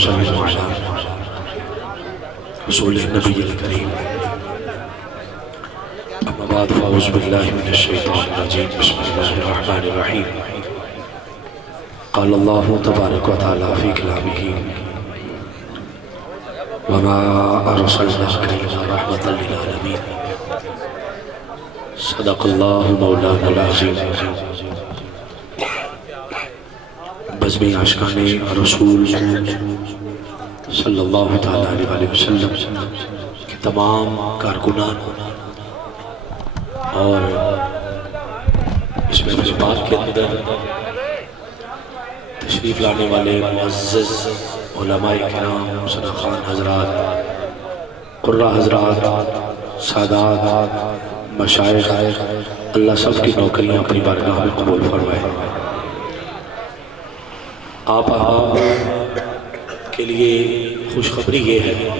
وسلم علی رسول النبی الکریم اما بعد فاعوذ باللہ من الشیطان الرجیم بسم اللہ الرحمن الرحیم قال اللہ تبارک و تعالی فی کلامہ وما ارسلناک الا رحمۃ للعالمین صدق اللہ مولانا العظیم بزم عاشقان رسول صلی اللہ تعالیٰ علیہ وسلم کے تمام کارکنان اور اس محفل پاک کے اندر تشریف لانے والے معزز علماء کرام شناخان حضرات قرہ حضرات سادات مشائخ اللہ سب کی نوکریاں اپنی بارگاہ میں قبول فرمائے آپ احباب کے لیے خوشخبری یہ ہے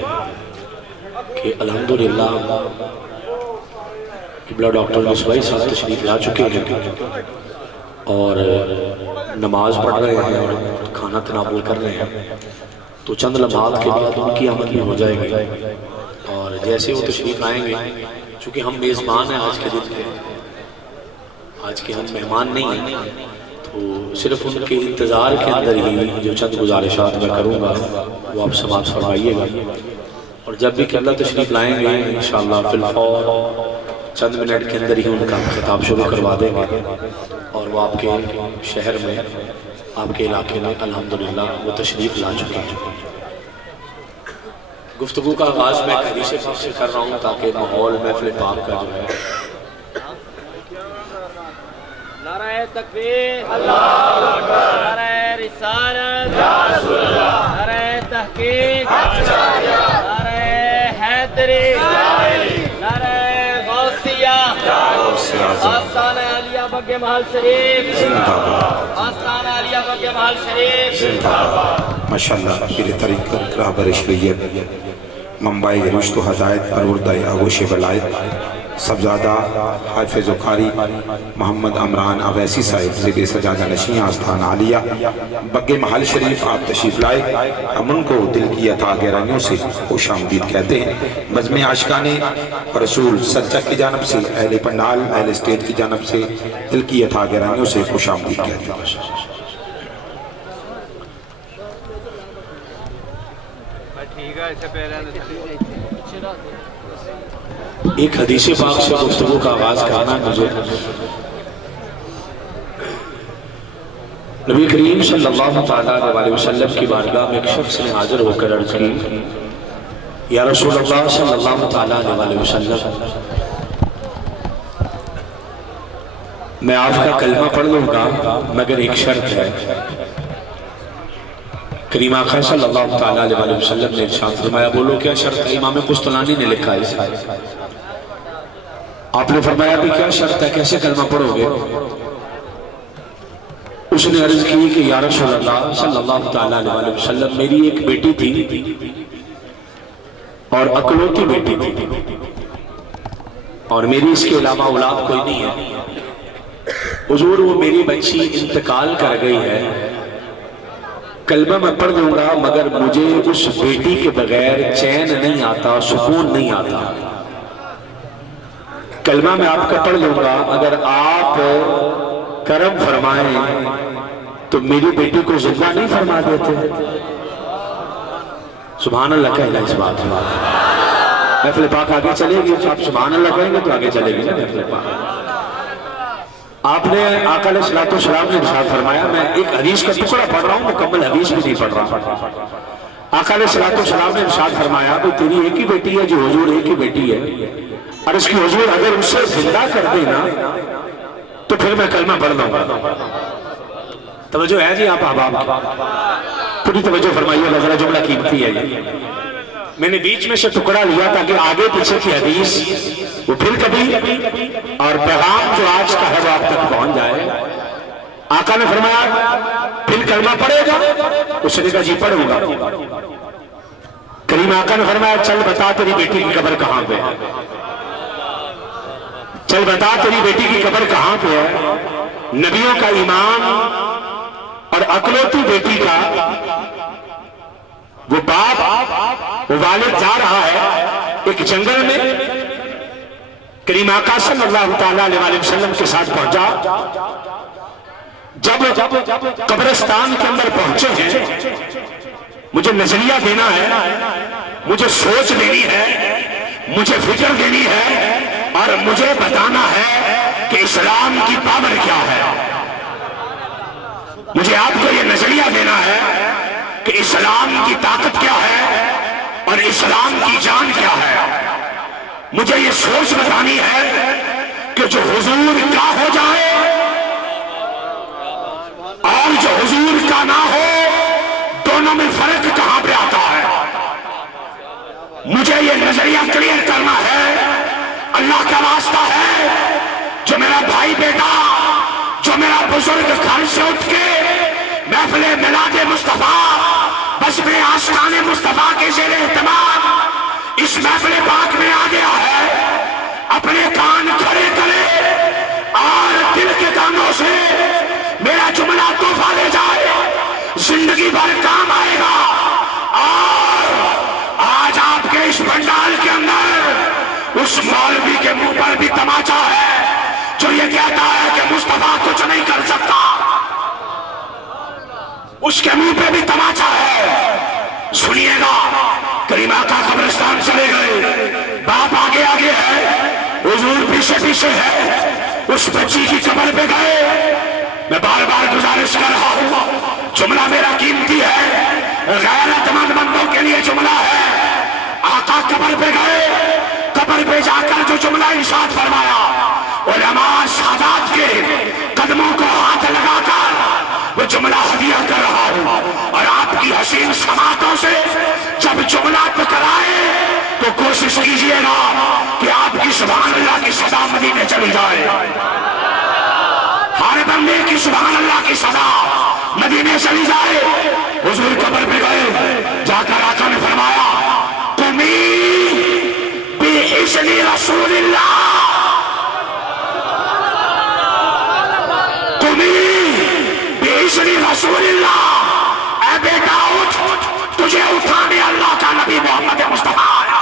کہ الحمدللہ قبلہ ڈاکٹر نسوائی صاحب تشریف لا چکے ہیں اور نماز پڑھ رہے ہیں اور کھانا تناول کر رہے ہیں تو چند لمحات کے بعد ان کی آمد بھی ہو جائے گی اور جیسے وہ تشریف آئیں گے چونکہ ہم میزبان ہیں آج کے دن کے آج کے ہم مہمان نہیں ہیں تو صرف ان کے انتظار کے اندر ہی جو چند گزارشات میں کروں گا وہ آپ سماعت فرمائیے گا اور جب بھی قبلہ تشریف لائیں گے انشاءاللہ فی الفور چند منٹ کے اندر ہی ان کا خطاب شروع کروا دیں گے اور وہ آپ کے شہر میں آپ کے علاقے میں الحمدللہ وہ تشریف لا چکے ہیں گفتگو کا آغاز میں حدیث پاک سے کر رہا ہوں تاکہ ماحول محفل پاک کا جو ہے نعرہ تکبیر اللہ اکبر نعرہ رسالت یا رسول اللہ نعرہ تحقیق نعرہ حیدری نعرہ غوثیہ آستانہ علیہ بگ محل شریف آستانہ علیہ بگ محل شریف ماشاءاللہ پیر طریقت رہبر شریعت منبع رشد و ہدایت پروردہ آغوش ولایت سبزادہ حافظ و قاری محمد عمران اویسی صاحب زیر سجادہ نشین آستان عالیہ بگ محل شریف آپ تشریف لائے ہم ان کو دل کی عطا گہرائیوں سے خوش آمدید کہتے ہیں بزم عاشقان رسول سچا کی جانب سے اہل پنڈال اہل اسٹیج کی جانب سے دل کی عطا گہرائیوں سے خوش آمدید کہتے ہیں ایک حدیث پاک سے گفتگو کا آغاز کرنا ہے مجھے نبی کریم صلی اللہ علیہ وسلم کی بارگاہ میں ایک شخص نے حاضر ہو کر عرض کی یا رسول اللہ صلی اللہ علیہ وسلم میں آپ کا کلمہ پڑھ لوں گا مگر ایک شرط ہے کریم آقا صلی اللہ علیہ وسلم نے ارشاد فرمایا بولو کیا شرط ہے امام قسطلانی نے لکھا ہے آپ نے فرمایا بھی کیا شرط ہے کیسے کلمہ پڑھو گے اس نے عرض کی کہ یا رسول اللہ صلی اللہ علیہ وسلم میری ایک بیٹی تھی اور اکلوتی بیٹی تھی اور میری اس کے علاوہ اولاد کوئی نہیں ہے حضور وہ میری بچی انتقال کر گئی ہے کلمہ میں پڑھ دوں گا مگر مجھے اس بیٹی کے بغیر چین نہیں آتا سکون نہیں آتا کلمہ میں آپ کا پڑھ لوں گا اگر آپ کرم فرمائیں تو میری بیٹی کو زندہ نہیں فرما دیتے سبحان اللہ کہہ لیں اس بات محفل پاک آگے چلے گی آپ سبحان اللہ کہیں گے تو آگے چلے گی محفل پاک آپ نے آقا علیہ السلام نے ارشاد فرمایا میں ایک حدیث کا ٹکڑا پڑھ رہا ہوں مکمل حدیث بھی نہیں پڑھ رہا آقا علیہ السلام نے ارشاد فرمایا کہ تیری ایک ہی بیٹی ہے جو حضور ایک ہی بیٹی ہے اور اس کی حضور اگر اسے زندہ کر دینا تو پھر میں کلمہ پڑھ لوں گا توجہ ہے جی آپ احباب پوری توجہ فرمائیے ذرا جملہ قیمتی ہے میں نے بیچ میں سے ٹکڑا لیا تاکہ آگے پیچھے کی حدیث وہ پھر کبھی اور پیغام جو آج کا ہے وہ آپ تک پہنچ جائے آقا نے فرمایا پھر کلمہ پڑھے گا اس نے کہا جی پڑھوں گا کریم آقا نے فرمایا چل بتا تیری بیٹی کی قبر کہاں پہ ہے چل بتا تیری بیٹی کی قبر کہاں پہ ہے نبیوں کا امام اور اکلوتی بیٹی کا وہ باپ وہ والد جا رہا ہے ایک جنگل میں، کریم آقا صلی اللہ تعالیٰ علیہ وسلم کے ساتھ پہنچا. جب قبرستان کے اندر پہنچے ہیں، مجھے نظریہ دینا ہے، مجھے سوچ دینی ہے، مجھے فکر دینی ہے، اور مجھے بتانا ہے کہ اسلام کی پاور کیا ہے. مجھے آپ کو یہ نظریہ دینا ہے کہ اسلام کی طاقت کیا ہے اور اسلام کی جان کیا ہے. مجھے یہ سوچ بتانی ہے کہ جو حضور کا ہو جائے اور جو حضور کا نہ ہو، دونوں میں فرق کہاں پہ آتا ہے. مجھے یہ نظریہ کلیئر کرنا ہے. اللہ کا واسطہ ہے، جو میرا بھائی بیٹا، جو میرا بزرگ گھر سے اٹھ کے محفل میلاد مصطفیٰ بس میں آستان مصطفیٰ کے زیر اہتمام اس محفل پاک میں آ گیا ہے، اپنے کان کھڑے کرے اور دل کے کانوں سے میرا جملہ تحفہ لے جائے، زندگی بھر کام آئے گا. اور آج آپ کے اس پنڈال کے اندر اس مولوی کے منہ پر بھی تماچا ہے جو یہ کہتا ہے کہ مصطفیٰ کچھ نہیں کر سکتا. اس کے منہ پہ بھی تماچا ہے. سنیے گا، کریم آقا قبرستان چلے گئے، باپ آگے آگے ہے، حضور پیچھے پیچھے ہے. اس بچی کی قبر پہ گئے. میں بار بار گزارش کر رہا ہوں، جملہ میرا قیمتی ہے، غیرت مند بندوں کے لیے جملہ ہے. آقا قبر پہ گئے، قبر پہ جا کر جو جملہ ارشاد فرمایا، علماء سادات کے قدموں کو ہاتھ لگا کر وہ جملہ ہدیہ کر رہا ہوں. اور آپ کی حسین سماعتوں سے جب جملہ ٹکرائے تو کوشش کیجئے گا کہ آپ کی سبحان اللہ کی صدا مدینے چلی جائے. ہر بندے کی سبحان اللہ کی صدا مدینے چلی جائے. حضور قبر پہ گئے، جا کر آقا نے فرمایا، قُمِي بِإِذْنِ رسول اللہ، قُمِي بِإِذْنِ رسول اللہ. اے بیٹا اٹھ، تجھے اٹھانے اللہ کا نبی محمد مصطفیٰ آیا.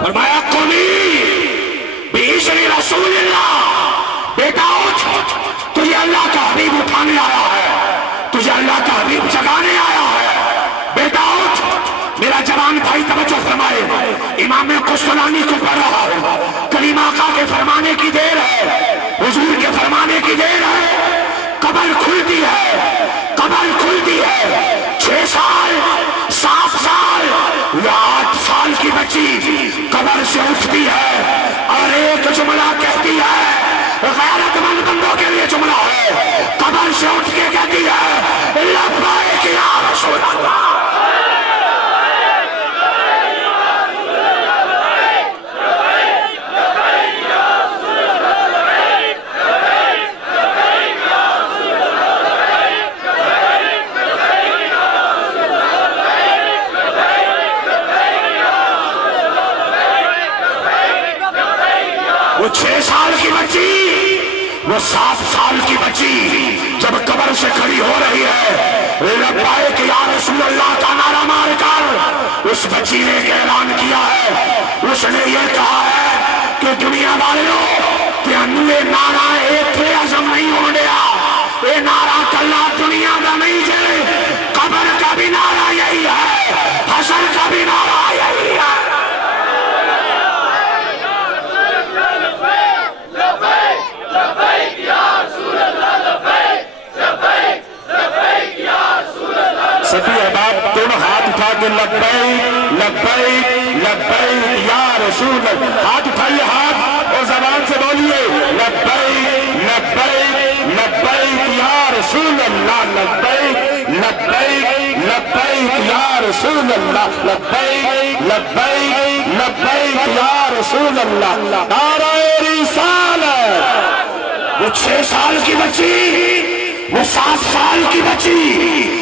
فرمایا قومی بِإِذْنِ رسول اللہ، بیٹا اٹھ، تجھے اللہ کا حبیب اٹھانے آیا ہے، تجھے اللہ کا حبیب جگانے آیا ہے. بیٹا اٹھ. میرا جوان بھائی توجہ فرمائے، امام قسطلانی کو پڑھ رہا ہوں. کریم آقا کے فرمانے کی دیر ہے، حضور کے فرمانے کی دیر ہے. قبر کھلتی ہے، قبر کھلتی ہے. 6 سال 7 سال یا 8 سال کی بچی قبر سے اٹھتی ہے اور ایک جملہ کہتی ہے، غیرت مند بندوں کے لیے جملہ ہے. قبر سے اٹھ کے کہتی ہے، لبیک یا رسول اللہ. وہ 6 سال کی بچی، وہ 7 سال کی بچی جب قبر سے کھڑی ہو رہی ہے، لبیک یا رسول اللہ کا نعرہ مار کر اس بچی نے ایک اعلان کیا ہے. اس نے یہ کہا ہے کہ دنیا والوں کہ انوے نعرہ ایک عزم نہیں ہو گیا، یہ نعرہ کلا دنیا کا نہیں جائے، قبر کا بھی نعرہ یہی ہے، حشر کا بھی نعرہ یہی ہے. سبھی احباب دونوں ہاتھ اٹھا کے لبیک لبیک لبیک یا رسول اللہ. ہاتھ اٹھائیے، ہاتھ اور زبان سے بولیے، لبیک لبیک لبیک یا رسول اللہ، لبیک لبیک لبیک یا رسول اللہ، لبیک لبیک لبیک یا رسول اللہ. نعرہ رسالت، وہ 6 سال کی بچی، وہ 7 سال کی بچی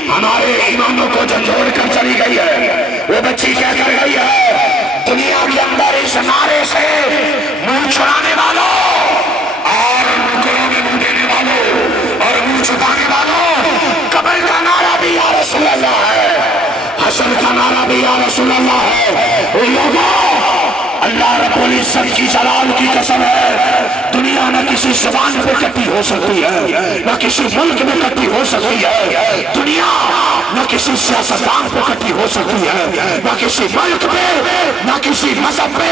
ہمارے ایمانوں کو جھنجھوڑ کر چلی گئی ہے۔ وہ بچی کیا کر گئی ہے؟ دنیا کے اندر اس نعرے سے منہ چھڑانے والوں اور منہ دینے والوں اور منہ چھپانے والوں، قبر کا نعرہ بھی یا رسول اللہ ہے، حشر کا نعرہ بھی یا رسول اللہ ہے۔ وہ لوگوں، اللہ رب العزت کی جلال کی قسم ہے، دنیا نہ کسی زبان پہ اکٹھی ہو سکتی ہے، نہ کسی ملک میں اکٹھی ہو سکتی ہے، دنیا نہ کسی سیاستدان پہ اکٹھی ہو سکتی ہے، نہ کسی ملک پہ، نہ کسی مذہب پہ،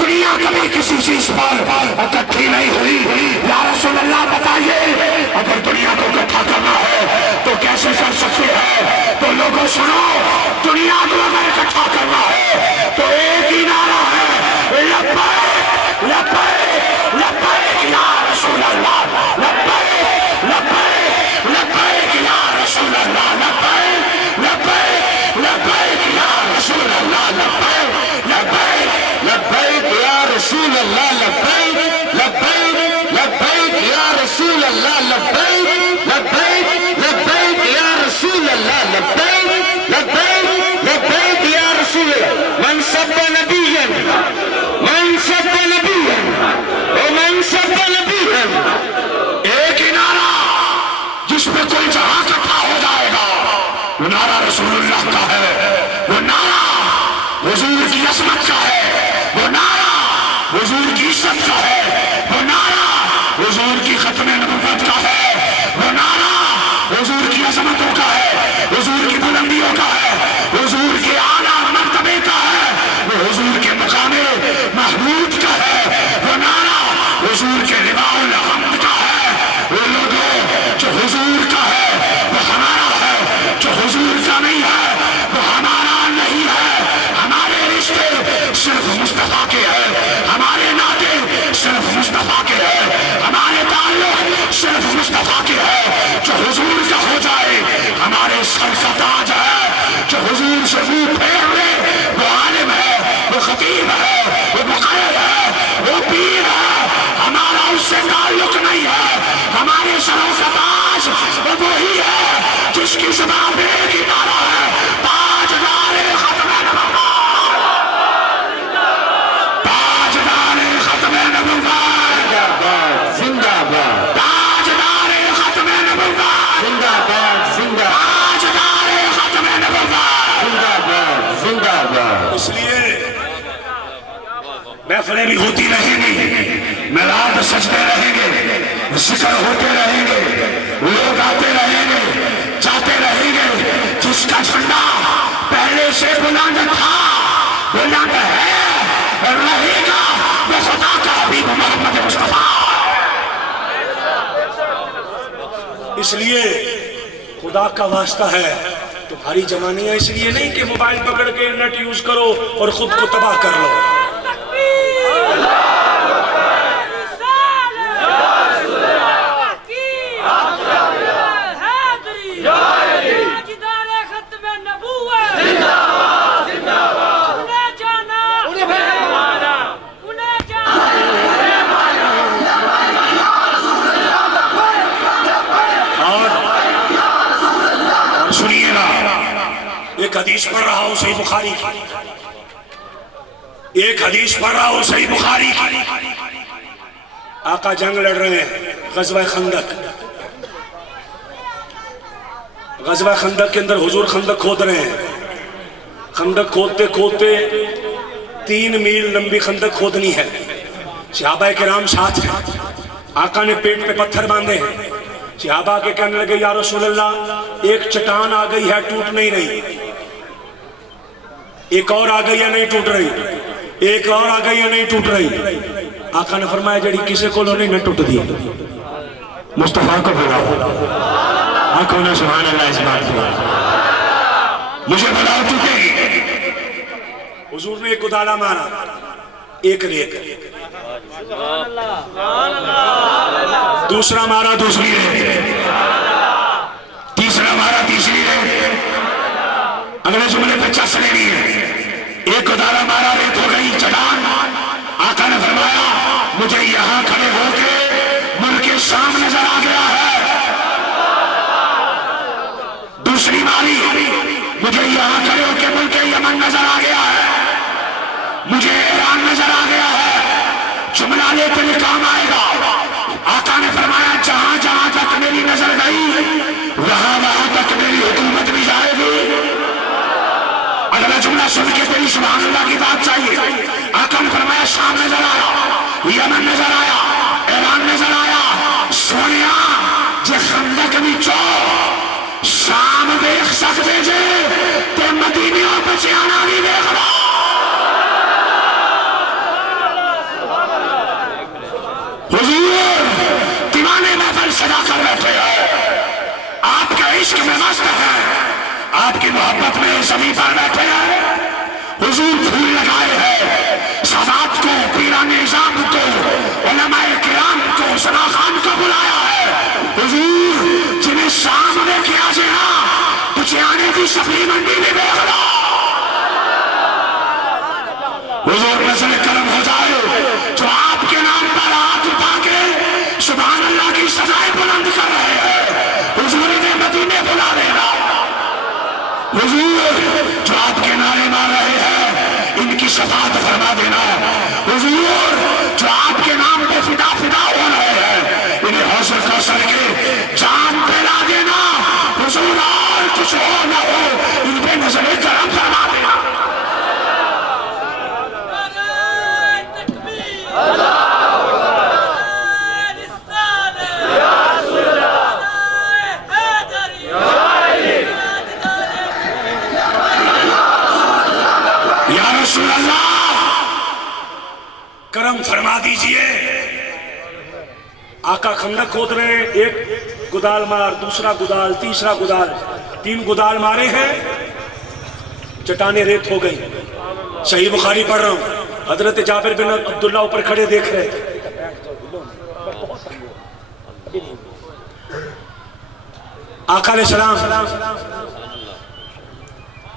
دنیا کبھی کسی چیز پر اکٹھی نہیں ہوئی۔ یا رسول اللہ بتائیے، اگر دنیا کو اکٹھا کرنا ہے تو کیسے کر سکتے ہیں؟ تو لوگوں سنو، دنیا کو اگر اکٹھا کرنا ہے تو ایک ہی نعرہ ہے، لبیک لبیک لبیک یا رسول اللہ، لبیک لبیک لبیک یا رسول اللہ، لبیک لبیک لبیک یا رسول اللہ، لبیک لبیک لبیک یا رسول اللہ، لبیک لبیک لبیک یا رسول اللہ، لبیک لبیک لبیک یا رسول اللہ، لبیک لبیک لبیک یا رسول اللہ۔ من سب نبیا من سب نبیا ومن سب نبیا، ایک ہی نعرہ جس میں کوئی جہاں اکٹھا ہو جائے گا، وہ نعرہ رسول اللہ کا ہے، وہ نعرہ حضور کی عظمت کا ہے، وہ نعرہ حضور کی عزت کا ہے، وہ نعرہ حضور کی ختم نبوت کا ہے، وہ نعرہ حضور کی عظمتوں کا ہے، حضور کی بلندیوں کا ہے، حضور کے اعلیٰ مرتبے کا ہے، وہ حضور کے مقام محمود کا ہے، وہ نعرہ حضور کے لواء الحمد کا ہے۔ وہ لوگوں، جو حضور کا ہے وہ ہمارا ہے، جو حضور کا نہیں ہے وہ ہمارا نہیں ہے۔ ہمارے رشتے صرف مصطفیٰ کے ہیں، ہمارے ناطے صرف مصطفیٰ کے ہیں، ہمارے تعلق صرف مصطفیٰ کے ہیں۔ جو حضور کا ہو جائے ہمارے سر کا تاج ہے، جو حضور سے منہ پھیر لے وہ عالم ہے، وہ خطیب ہے، وہ مقید ہے، وہ پیر ہے، ہمارا اس سے تعلق نہیں ہے۔ ہمارے سروں کا تاج وہ وہی ہے جس کی زبان پہ ایک ہی نعرہ ہے، تاجدار ختم نبوت، تاجدار ختم نبوت، زندہ باد، تاجدار ختم نبوت، زندہ باد، زندہ باد، تاجدار ختم نبوت، زندہ باد، زندہ باد۔ اس لیے محفلیں بھی ہوتی رہیں گی، میلاد سجدے رہیں گے، ذکر ہوتے رہیں گے، لوگ آتے رہیں گے، جاتے رہیں گے۔ جس کا جھنڈا پہلے سے بلند تھا، بلند ہے، رہے گا، وہ خدا کا حبیب محمد مصطفیٰ۔ اس لیے خدا کا واسطہ ہے، تمہاری جوانیاں اس لیے نہیں کہ موبائل پکڑ کے نیٹ یوز کرو اور خود کو تباہ کر لو۔ ایک حدیث پڑھ رہا ہوں صحیح بخاری کی، ایک حدیث پڑھ رہا ہوں صحیح بخاری کی۔ آقا جنگ لڑ رہے ہیں، غزوہ خندق، غزوہ خندق کے اندر حضور خندق کھود رہے ہیں۔ خندق کھودتے کھودتے 3 میل لمبی خندق کھودنی ہے، صحابہ کرام ساتھ ہیں، آقا نے پیٹ پہ پتھر باندھے ہیں۔ صحابہ کے کہنے لگے یا رسول اللہ ایک چٹان آ گئی ہے ٹوٹ نہیں رہی، ایک اور آ گئی ہے نہیں ٹوٹ رہی، ایک اور آ گئی ہے نہیں ٹوٹ رہی۔ آقا نے فرمایا جڑی کسے کو نہیں نہ ٹوٹ دی، مصطفیٰ کو بلاؤ۔ آقا نے سبحان اللہ اس بات کو مجھے بلاؤ چکے۔ حضور نے ایک ادالا مارا، ایک ریت، دوسرا مارا دوسری ریت، تیسرا مارا تیسری ریت، اگلے جملے پہ چس لینی ہے۔ ایک ادارہ مارا ریت ہو گئی چٹان۔ آقا نے فرمایا مجھے یہاں کھڑے ہو کے ملک مجھے شام نظر آ گیا ہے، دوسری باری مجھے یہاں کھڑے ہو کے ملک یمن نظر آ گیا ہے، مجھے ایران نظر آ گیا ہے، جملہ لے تیرے کام آئے گا۔ آقا نے فرمایا جہاں جہاں تک میری نظر گئی وہاں وہاں تک میری حکومت بھی جائے گی۔ اگلا جملہ سن کے تیری سبحان اللہ کی بات چاہیے۔ آقا نے فرمایا شام نظر آیا، یمن نظر آیا، ایران نظر آیا، سونیا جے خندق وچوں شام دیکھ سکتے جے تے مدینہ بچیانا بھی دیکھ لو۔ حضور دیوانے محفل سجا کر بیٹھے ہیں، آپ کے عشق میں مست ہے، آپ کی محبت میں زمین پر بیٹھے ہیں، حضور پھول لگائے ہیں، سادات کو، پیران نظام کو، علماء کرام کو، ثنا خان کو بلایا ہے، حضور جنہیں شام میں کیا جنا بچیانے کی سبری منڈی میں دیکھ لو۔ حضور نظر کرم ہو جائے جو آپ کے نام پر ہاتھ اٹھا کے سبحان اللہ کی سزائیں بلند کر رہے ہیں، حضور انہیں مدینے بلا لینا۔ حضور جو آپ کے نعرے مار رہے ہیں ان کی شفاعت فرما دینا۔ حضور جو آپ کے نام پہ فدا فدا ہو رہے ہیں انہیں حوصل کوثر کے جان پھیلا دینا۔ حضور اور کچھ ہو نہ ہو ان پہ نظر کرم فرما دینا۔ کرم فرما دیجئے۔ آقا خندق کھود رہے ہیں، ایک گدال مار، دوسرا گدال، تیسرا گدال، 3 گدال مارے ہیں، چٹانیں ریت ہو گئی۔ صحیح بخاری پڑھ رہا ہوں، حضرت جابر بن عبداللہ اوپر کھڑے دیکھ رہے تھے۔ آقا علیہ السلام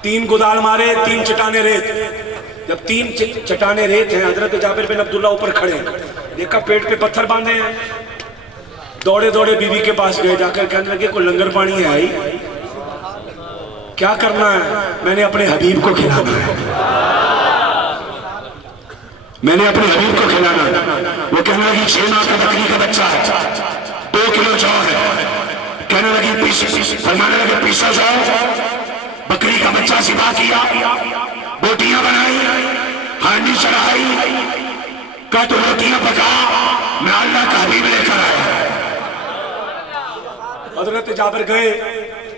3 گدال مارے، 3 چٹانیں ریت۔ جب 3 چٹانیں ریت ہیں، حضرت جابر بن عبداللہ اوپر کھڑے ہیں، دیکھا پیٹ پہ پتھر باندھے ہیں، دوڑے دوڑے بیوی کے پاس گئے، جا کر کہنے لگے کوئی لنگر پانی ہے آئی؟ کیا کرنا ہے؟ میں نے اپنے حبیب کو کھلانا ہے، میں نے اپنے حبیب کو کھلانا ہے۔ وہ کہنے لگی 6 ماہ کا بکری کا بچہ ہے، 2 کلو جو ہے، کہنے لگی فرمانے لگے پیسا جاؤ، بکری کا بچہ ذبح کیا، بوٹیاں بنائی، ہانڈی چڑھائی، کٹ روٹیاں پکا، میں اللہ کا حبیب لے کر آیا۔ حضرت جابر گئے،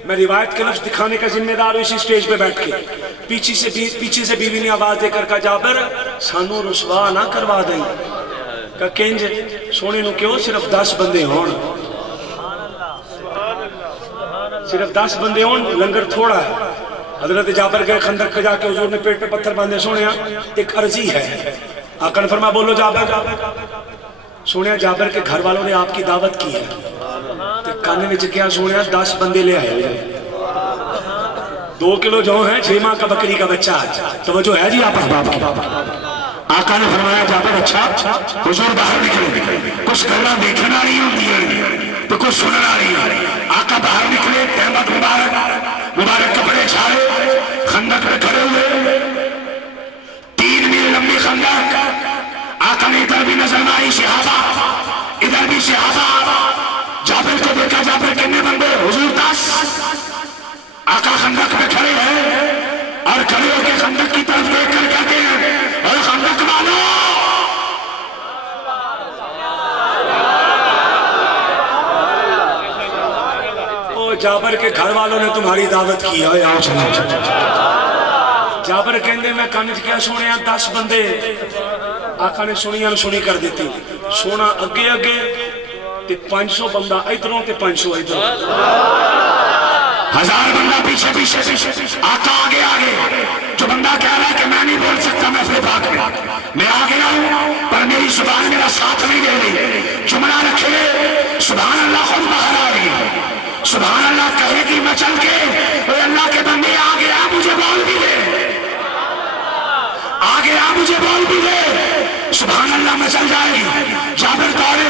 میں روایت کے لفظ دکھانے کا ذمہ دار ہوں اسی سٹیج پہ بیٹھ کے۔ پیچھے سے بیوی نے آواز دے کر کہا جابر سانو رسوا نہ کروا دیں۔ کہا کنج سونے نو کیوں صرف 10 بندے ہون، صرف 10 بندے ہون، لنگر تھوڑا ہے۔ حضرت جابر گئے خندق پہ جا کے حضور نے پیٹ پہ پتھر باندھے، سونیا ایک عرضی ہے۔ آقا نے فرمایا بولو جابر۔ سونیا جابر کے گھر والوں نے آپ کی دعوت کی ہے، تو کانے میں چکیا سونیا 10 بندے لے آئے، 2 کلو جو ہیں، 6 ماہ کا بکری کا بچہ ہے، توجہ ہے جی آپ احباب کی۔ آقا نے فرمایا جابر اچھا، حضور باہر نکلے، کچھ گلا دیکھنا نہیں ہوتی ہے تو کچھ سننا نہیں۔ آقا باہر نکلے، تہمت مبارک کپڑے چھاڑے، خندق پہ کھڑے ہوئے، 3 میل لمبی خندق۔ آقا نے ادھر بھی نظر نہ آئی صحابہ، ادھر بھی صحابہ، جابر کو دیکھا، جابر کتنے بندے؟ حضور 10۔ آقا خندق پہ کھڑے ہیں اور کھڑے ہو کے خندق کی طرف دیکھ کر کہتے ہیں اور خندق والو جابر کے گھر والوں نے تمہاری دعوت کی ہے، آؤ چلو۔ جابر کہندے میں کانج کیا سونے 10 بندے۔ آقا نے سنیاں سنی کر دیتی، سونا اگے اگے تے 500 بندہ ادھروں تے 500 ادھروں، 1000 بندہ پیچھے پیچھے، آقا آگے آگے۔ جو بندہ کہہ رہا ہے کہ میں نہیں بول سکتا محفل پاک میں آ گیا ہوں پر میری زبان میرا ساتھ نہیں دے رہی، جملہ رکھے سبحان اللہ خود باہر آ رہی ہے، سبحان اللہ کہے گی میں چل کے اے اللہ کے بندے آ گیا مجھے بول بھی دے، آ گیا مجھے بول بھی دے، سبحان اللہ میں چل جائے گی۔ جابر دوڑے،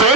2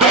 2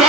2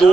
2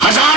1000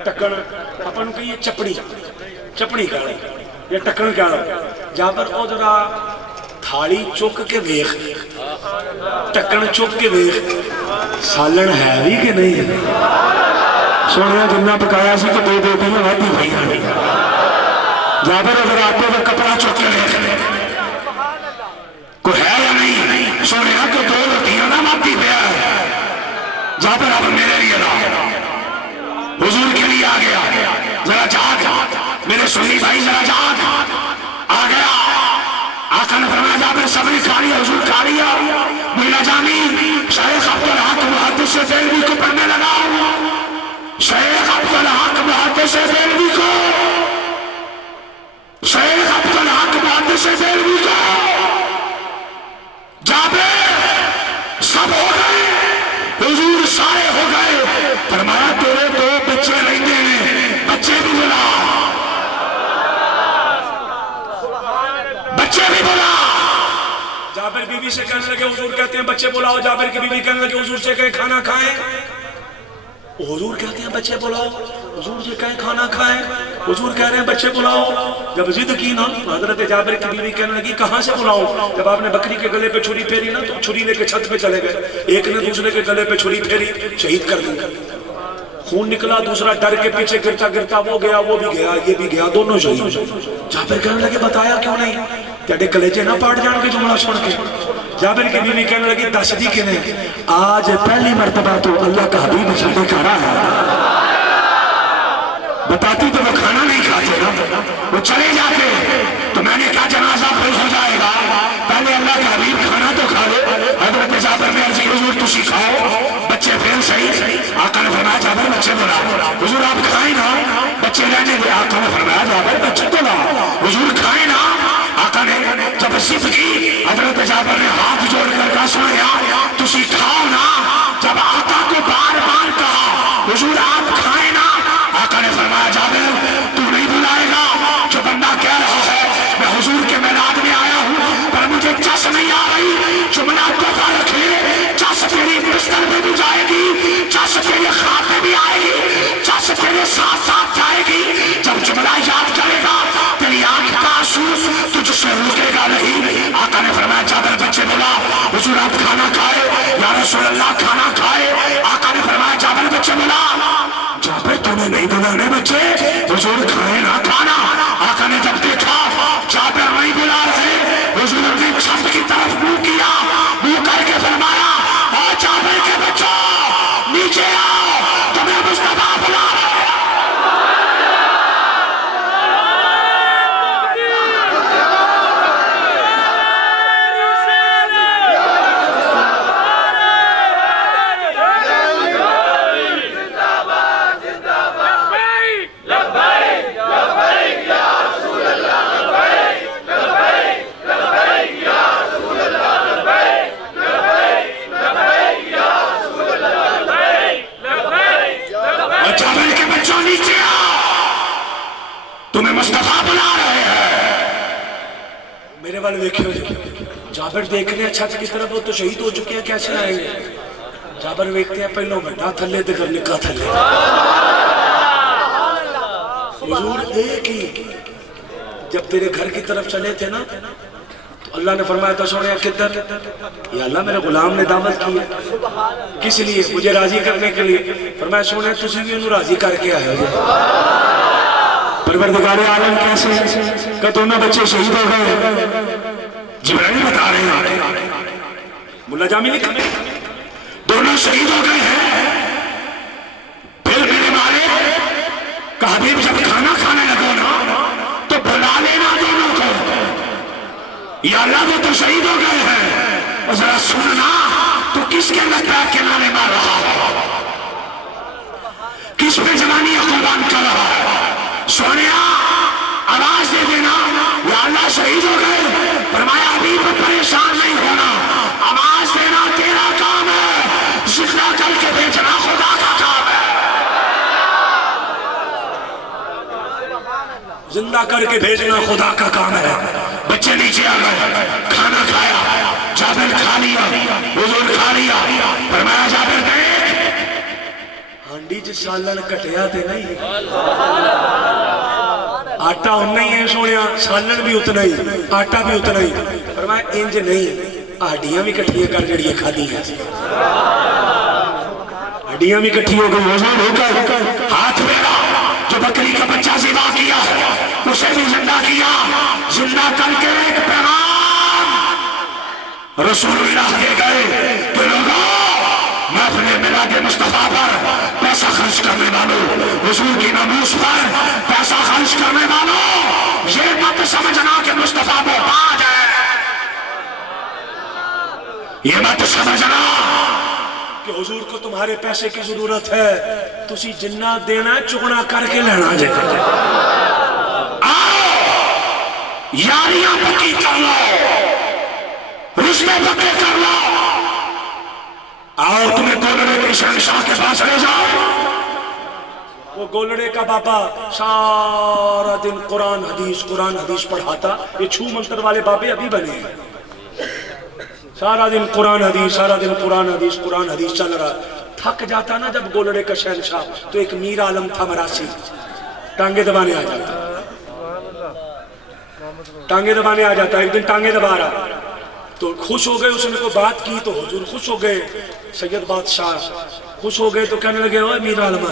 ٹکن اپن کہیے چپڑی چپڑی کہنا یا ٹکن کہنا جابر او ذرا تھالی چک کے ویخ ٹکن چک کے ویخ سالن ہے بھی کہ نہیں سونے جنہ پکایا سی کہ دو دیا وادی بھائی جابر اگر آتے ہوئے کپڑا چک کے ویخ کوئی ہے یا نہیں سونے تو دو روٹیاں نہ ماتی پیا جابر اب میرے لیے لا حضور کے لیے آ گیا ذرا جاگ میرے سنی بھائی ذرا جاگ آ گیا آقا نے فرمایا جابر سب نے کھا لیا حضور کھا لیا ملا جامی شیخ عبدالحق محدث دہلوی کو پڑھنے لگا شیخ عبدالحق محدث دہلوی کو شیخ عبدالحق محدث دہلوی کو جابر سب ہو گئے حضور سارے ہو گئے فرمایا تیرے دو بچے رہتے ہیں بچے بھی بلا بچے بھی بلا جابر بیوی سے کہنے لگے حضور کہتے ہیں بچے بلاؤ جابر کی بیوی کہنے لگے حضور سے کہیں کھانا کھائیں حضور کہتے ہیں بچے بلاؤ حضور سے کہیں کھانا کھائیں حضور کہہ رہے ہیں بچے بلاؤ جب ضد کی نا حضرت جابر کی بیوی کہنے لگی کہاں سے بلاؤں جب آپ نے بکری کے گلے پہ چھری پھیری نا تو چھری لے کے چھت پہ چلے گئے ایک نے دوسرے کے گلے پہ چھری پھیری شہید کر دیا خون نکلا دوسرا ڈر کے پیچھے گرتا گرتا وہ گیا وہ بھی گیا یہ بھی گیا دونوں شہید جابر کہنے لگے بتایا کیوں نہیں تیرے کلیجے نہ پاٹ جان کے جملہ سن کے جابر کی بیوی کہنے لگی دس دی کہ نہیں آج پہلی مرتبہ تو اللہ کا حبیب سامنے کھڑا ہے بتاتی تو وہ کھانا نہیں کھاتے نا وہ چلے جاتے تو میں نے کہا جنازہ پھر ہو جائے گا پہلے اللہ کا حبیب کھانا تو کھا لے حضرت جابر میں عرض کی حضور تسی کھاؤ بچے پھر صحیح آقا نے فرمایا جابر بچے بلا حضور آپ کھائیں نا بچے رہنے دے آقا نے فرمایا جابر بچے بلا حضور کھائیں نا آقا نے جب ضد کی حضرت جابر نے ہاتھ جوڑ کر کہا سنیا تسی کھاؤ نا جب آقا کو بار بار کہا حضور آپ کھائیں نا آقا نے فرمایا جابر تو نہیں بلائے گا جو بندہ کہہ رہا ہے میں حضور کے میلاد میں آیا ہوں پر مجھے چس نہیں آ رہی جملہ دفعہ رکھے چس تیری بستر میں بھی جائے گی چس تیرے خواب میں بھی آئے گی چس تیرے ساتھ ساتھ جائے گی جب جملہ یاد کرے گا تیری آنکھ کا آنسو تجھ سے رکے گا نہیں آقا نے فرمایا جابر بچے بلا حضور آپ کھانا کھائے یا رسول اللہ کھانا کھائے آقا نے فرمایا جابر بچے بلا جابر تمہیں نہیں بلانے بچے حضور کھائے نہ کھانا آقا نے جب دیکھا جابر نہیں بلا رہے حضور نے چھت کی طرف منہ کیا منہ کر کے فرمایا اور جابر کے بچوں نیچے آؤ تمہیں مصطفیٰ بلا رہے جابر دیکھ رہے ہیں چھت کی طرف وہ تو شہید ہو چکے ہیں کیسے آئیں گے جابر ویکھتے ہیں پہلو بڑا تھلے تے کر نکا تھلے حضور ایک ہی جب تیرے گھر کی طرف چلے تھے نا تو اللہ نے فرمایا تھا سونے کدھر یا اللہ میرے غلام نے دعوت کی ہے کس لیے مجھے راضی کرنے کے لیے فرمایا سونے تسی بھی انہوں راضی کر کے آئے ہو پروردگار عالم کیسے کہ دونوں بچے شہید ہو گئے جبرائیل بتا رہے ہیں ملا جامی لکھا دونوں شہید ہو گئے ہیں پھر میرے مالک کہ حبیب جب کھانا کھانے لگو نا تو بلا لینا دونوں کو یا اللہ وہ تو شہید ہو گئے ہیں اور ذرا سننا تو کس کے لگتا کے نعرے مار رہا ہے کس پہ جوانی قربان کر رہا ہے سونیا آواز دے دینا یا اللہ شہید ہو گئے فرمایا ابھی پر پریشان نہیں ہونا آواز دینا تیرا کام ہے زندہ کر کے بھیجنا خدا کا کام ہے زندہ کر کے بھیجنا خدا کا کام ہے بچے نیچے آ گئے کھانا کھایا جابر کھا لیا حضور کھا لیا فرمایا جابر دیکھ ہنڈی چ سالن کٹیا تے نہیں آٹا اتنا ہی ہے سونے سالن بھی اتنا ہی آٹا بھی اتنا ہی فرمایا انج نہیں ہڈیاں بھی کٹھیاں کر جڑیاں کھادی ہیں ہڈیاں بھی کٹھی ہو گئی حضور ہو کر ہاتھ میرا جو بکری کا بچہ ذبح کیا اسے بھی زندہ کیا زندہ کر کے ایک پیغام رسول اللہ دے گئے کہ لوگوں محفل میلاد مصطفیٰ پر پیسہ خرچ کرنے والوں حضور کی ناموس پر پیسہ خرچ کرنے والوں یہ مت سمجھنا کہ مصطفیٰ محتاج ہے یہ مت سمجھنا کہ حضور کو تمہارے پیسے کی ضرورت ہے تسی جنہ دینا چگنا کر کے لینا جائے آؤ یاریاں پکی کر لو رشتے پکے کر لو آؤ تمہیں گولڑے کے شہنشاہ کے پاس لے جاؤ وہ گولڑے کا بابا سارا دن قرآن حدیث پڑھاتا یہ چھو منتر والے بابے ابھی بنے ہیں سارا دن قرآن حدیث چل رہا تھک جاتا نا جب گولڑے کا شہنشاہ تو ایک میر عالم تھا مراسی ٹانگے دبانے آ جاتا ایک دن ٹانگے دبا رہا تو خوش ہو گئے اس نے کوئی بات کی تو حضور خوش ہو گئے سید بادشاہ خوش ہو گئے تو کہنے لگے اوہ میر عالمہ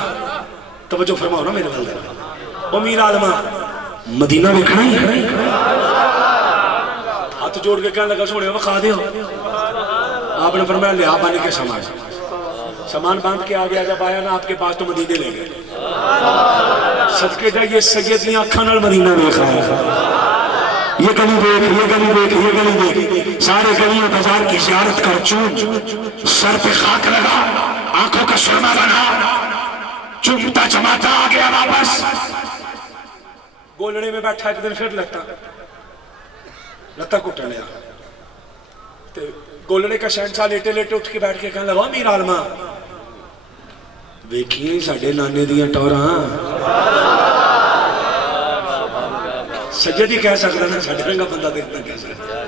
توجہ فرماؤ نا میرے والدہ او میر عالمہ مدینہ دیکھنا ہی ہے ہاتھ جوڑ کے کہنے لگا سوڑے وقا دے ہو آپ نے فرمایا لے آپ آنے کے سامان باندھ کے آگیا جب آیا نا آپ کے پاس تو مدینے لے گئے صدقے جائیے سید نے آنکھاں نال مدینہ دیکھا ہے یہ گلی دیکھ سارے گلیوں بازار کی زیارت کر چون سر پہ خاک لگا آنکھوں کا سرما بنا چومتا چماتا آ گیا واپس گولڑے میں بیٹھا ایک دن پھر لتا کٹا لیا گولڑے کا شہنشاہ لیٹے لیٹے اٹھ کے بیٹھ کے کہنے لگا میر عالمہ ویکھیے ساڈے نانے دیاں ٹوراں سجد ہی کہہ سکتا نا ساڈے رنگا بندہ دیکھنا کہہ سکتا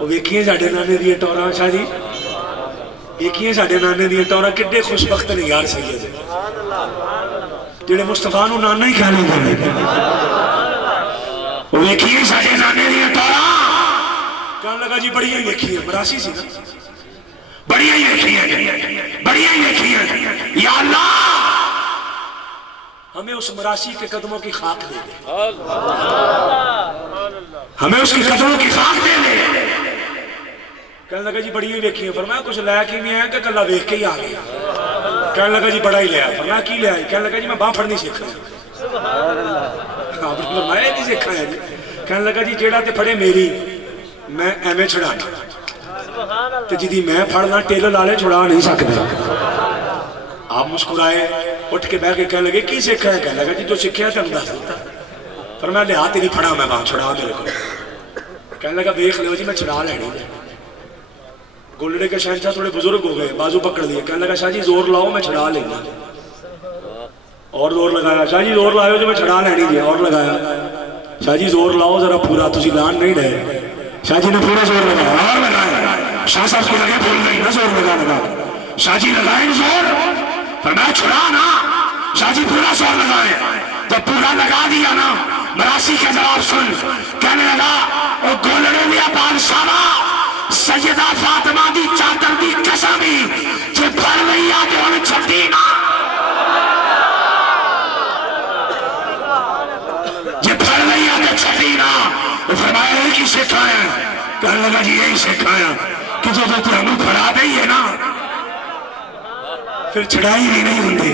وہ ویکھیے ساڈے نانے دیاں ٹوراں شاہ جی ویکھیے ساڈے نانے دیاں ٹوراں کڈے خوش بخت نے یار سید جڑے مصطفیٰ نو نانا ہی کہہ لیندے وہ ویکھیے ساڈے نانے دیاں ٹوراں کہنے لگا جی بڑی ہی ویکھی ہے مراسی سی نا بڑی ہی ویکھی ہے یا اللہ ہمیں اس مراسی کے قدموں کی خاک دے دے ہمیں اس کے قدموں کی خاک دے دے کہنے لگا جی بڑی ہی ویکھی ہے فرمایا کچھ لے کے نہیں آیا کہ کلا ویکھ کے ہی آ گیا کہنے لگا جی بڑا ہی لیا فرمایا کی لیا کہنے لگا جی میں باں پھڑنی سیکھا آپ نے فرمایا نہیں سیکھا ہے جی کہنے لگا جی جیڑا تے پھڑے میری میں ایویں چھڑانا تے جدی میں پھڑنا ٹیلر لالے چھڑا نہیں سکتا آپ مسکرائے اٹھ کے بیٹھ کے کہنے لگے کی سیکھا ہے کہنے لگا جی جو سیکھا ہے دس دیتا پر میں لیا تیری پھڑا میں باں چھڑا میرے کو کہنے لگا دیکھ لو جی میں چھڑا لینی گولڑے کے شہنشاہ تھوڑے بزرگ ہو گئے بازو پکڑ لیے کہنے لگا شاہ جی زور لاؤ میں چھڑا لینا اور زور لگایا شاہ جی زور لائے جو میں چھڑا لینی جی اور لگایا شاہ جی زور لاؤ ذرا پورا تسی لان نہیں رہے شاہ جی نے پورا زور لگایا اور لگایا شاہ صاحب کو لگے بھول نہیں نہ زور لگا شاہ جی لگائیں زور فرمایا چھڑا نا شاہ جی پورا زور لگائے جب پورا لگا دیا نا مراسی کے جواب سن کہنے لگا او گولڑے لیا بادشاہ سیدہ فاطمہ دی چادر دی قسمی جے پھڑ نہیں آتے ہمیں چھٹی نا جے پھڑ نہیں آتے چھٹی نا وہ فرمایا ہے کی سکھایا کہنے لگا جی یہی سکھایا کہ جو تو ہمیں پھڑا دے ہے نا پھر چھڑائی بھی نہیں ہوندی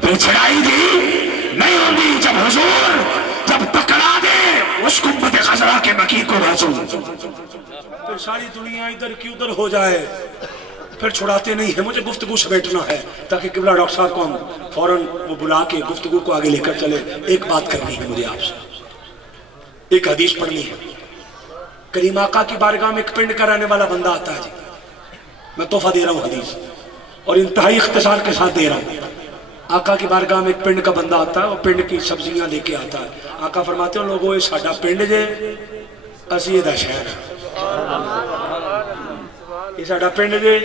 پھر چھڑائی بھی نہیں ہوندی جب حضور جب پکڑا دے اس قمت خزرہ کے مکی کو بھاچو پھر ساری دنیا ادھر کی ادھر ہو جائے پھر چھڑاتے نہیں ہیں مجھے گفتگو سمیٹنا ہے تاکہ قبلہ ڈاکٹر صاحب کو ہم فوراً وہ بلا کے گفتگو کو آگے لے کر چلے ایک بات کرنی ہے مجھے آپ سے ایک حدیث پڑھنی ہے کریم آقا کی بارگاہ میں ایک پنڈ کا رہنے والا بندہ آتا ہے جی میں تحفہ دے رہا ہوں حدیث اور انتہائی اختصار کے ساتھ دے رہا ہوں آقا کی بارگاہ میں ایک پنڈ کا بندہ آتا ہے اور پنڈ کی سبزیاں لے کے آتا ہے آقا فرماتے ہیں لوگوں یہ ساڈا پنڈ جے اسی یہ دا شہر ہے یہ ساڈا پنڈ جے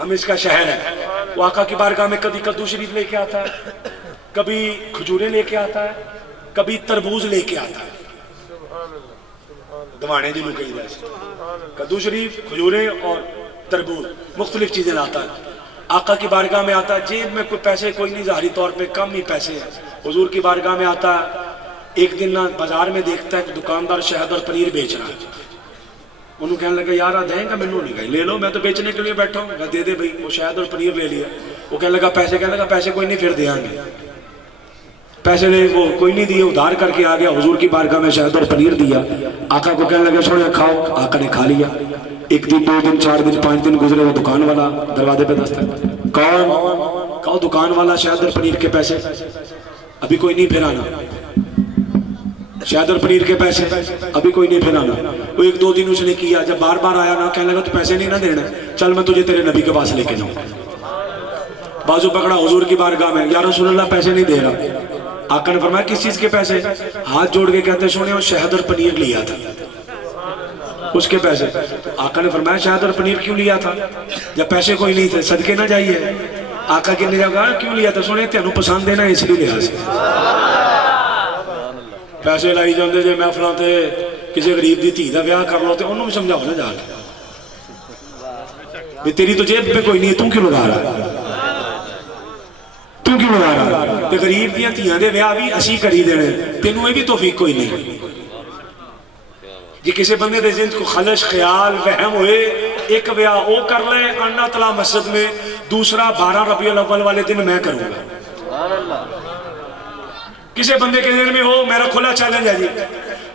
ہم اس کا شہر ہے وہ آقا کی بارگاہ میں کبھی کدو شریف لے کے آتا ہے، کبھی کھجوریں لے کے آتا ہے، کبھی تربوز لے کے آتا ہے، دوانے جنہوں کہی جائے کدو شریف، کھجوریں اور تربوز مختلف چیزیں لاتا ہے. آقا کی بارگاہ میں آتا ہے، جیب میں کوئی پیسے کوئی نہیں، ظاہری طور پہ کم ہی پیسے ہیں. حضور کی بارگاہ میں آتا ہے، ایک دن نہ بازار میں دیکھتا ہے کہ دکاندار شہد اور پنیر بیچ رہا ہے. انہوں کہنے لگا یار دیں گا؟ منو نہیں کہیں لے لو، میں تو بیچنے کے لیے بیٹھا ہوں. دے دے بھائی. وہ شہد اور پنیر لے لیا. وہ کہنے لگا پیسے، کہنے لگا پیسے کوئی نہیں پھر دے آئیں گے. پیسے لے وہ کوئی نہیں دیے، ادھار کر کے آ گیا. حضور کی بارگاہ میں شہد اور پنیر دیا. آقا کو کہنے لگا چھوڑے کھاؤ. آقا نے کھا لیا. ایک دن، 2 دن، 4 دن، 5 دن گزرے. وہ دکان والا دروازے پہ دستک. کون؟ کہو دکان والا. شہد اور پنیر کے پیسے ابھی کوئی نہیں پھر آنا. شہد اور پنیر کے پیسے ابھی کوئی نہیں پھرانا. وہ 1-2 دن اس نے کیا. جب بار بار آیا نا، کہنے لگا تو پیسے نہیں نہ دینا، چل میں تجھے تیرے نبی کے پاس لے کے جاؤں. بازو پکڑا حضور کی بارگاہ میں، یا رسول اللہ پیسے نہیں دے رہا. آقا نے فرمایا کس چیز کے پیسے؟ ہاتھ جوڑ کے کہتے سونے وہ شہد اور پنیر لیا تھا، اس کے پیسے. آقا نے فرمایا شہد اور پنیر کیوں لیا تھا جب پیسے کوئی نہیں تھے؟ صدقے نہ جائیے. آقا کے نے کہا کیوں لیا تھا؟ سونے تینوں پسند دینا اس لیے لیا سے. پیسے لائی جاندے جے محفلاں تے کسی غریب دی دھی دا بیاہ کر لو تے انہوں بھی سمجھاؤ نہ جا کے بھی تیری تو جیب پہ کوئی نہیں ہے، تم کیوں لگا رہا؟ تم کیوں لگا رہا؟ تے غریب دیاں دھیاں دے بیاہ بھی اسی کری دینے، تینوں یہ بھی توفیق کوئی نہیں. جی کسی بندے دے ذہن کو خلش خیال وہم ہوئے ایک بیاہ او کر لے انڈا تلا مسجد میں، دوسرا 12 ربیع الاول والے دن میں کروں گا. کسی بندے کے ذہن میں ہو میرا کھلا چیلنج ہے جی،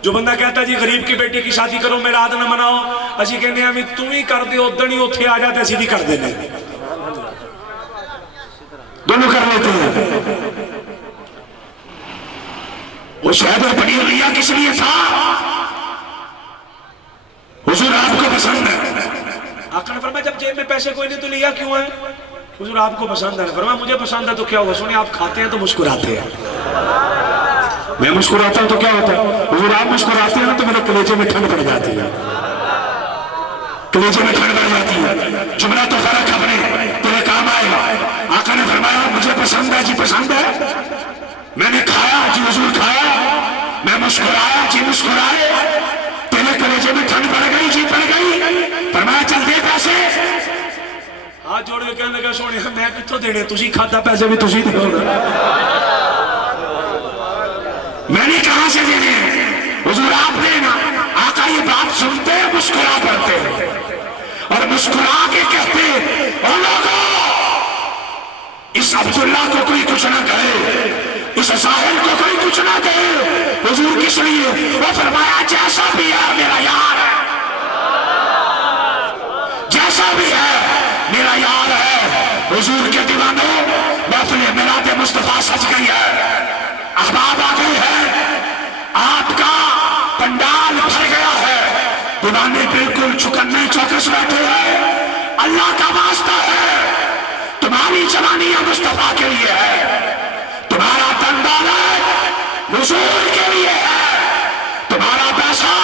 جو بندہ کہتا ہے جی غریب کی بیٹی کی شادی کرو میرا نہ مناؤ، اسی کہنے ہیں تم ہی کر دے ادھر ہی اتھے آ جاتے اسی بھی کر دینے. دونوں کر لیتے ہیں. وہ شہد اور پنیر لیا کس لیے تھا؟ حضور آپ کو پسند ہے. آقا نے فرمایا جب جیب میں پیسے کوئی نہیں تو لیا کیوں ہے؟ حضور آپ کو پسند ہے. فرمایا مجھے پسند ہے تو کیا ہوا؟ سنیں آپ کھاتے ہیں تو مسکراتے ہیں، میں مسکراتا ہوں تو کیا ہوتا ہے؟ حضور آپ مسکراتے ہیں نا تو میرے کلیجے میں ٹھنڈ پڑ جاتی ہے، کلیجے میں ٹھنڈ پڑ جاتی ہے. جملہ تو فرق اپنے تیرے کام آئے گا. آقا نے فرمایا مجھے پسند ہے جی پسند ہے. میں نے کھایا جی حضور کھایا. میں مسکرایا جی مسکرائے. تیرے کلیجے میں ٹھنڈ پڑ گئی جی پڑ گئی. فرمایا چل دے پیسے. ہاتھ جوڑ کے کہنے لگا سونے میں کتوں دینے، تسی کھاتا پیسے بھی تسی دیو نا، میں نے کہاں سے دینے؟ حضور آپ دینا. آقا یہ بات سنتے مسکرا پڑتے اور مسکرا کے کہتے اور لوگوں اس عبداللہ کو کوئی کچھ نہ کہے، اس ساحل کو کوئی کچھ نہ کہے. حضور کس لیے؟ وہ فرمایا جیسا بھی ہے میرا یار ہے، جیسا بھی ہے میرا یار ہے. حضور کے دیوانوں محفل میلاد مصطفیٰ سج گئی ہے، احباب آ گئے ہیں، آپ کا پنڈال بھر گیا ہے، دیوانے بالکل چکنے چوکس بیٹھے ہیں. اللہ کا واسطہ ہے تمہاری جوانیاں مصطفیٰ کے لیے ہے، تمہارا تن دولت حضور کے لیے ہے، تمہارا پیسہ،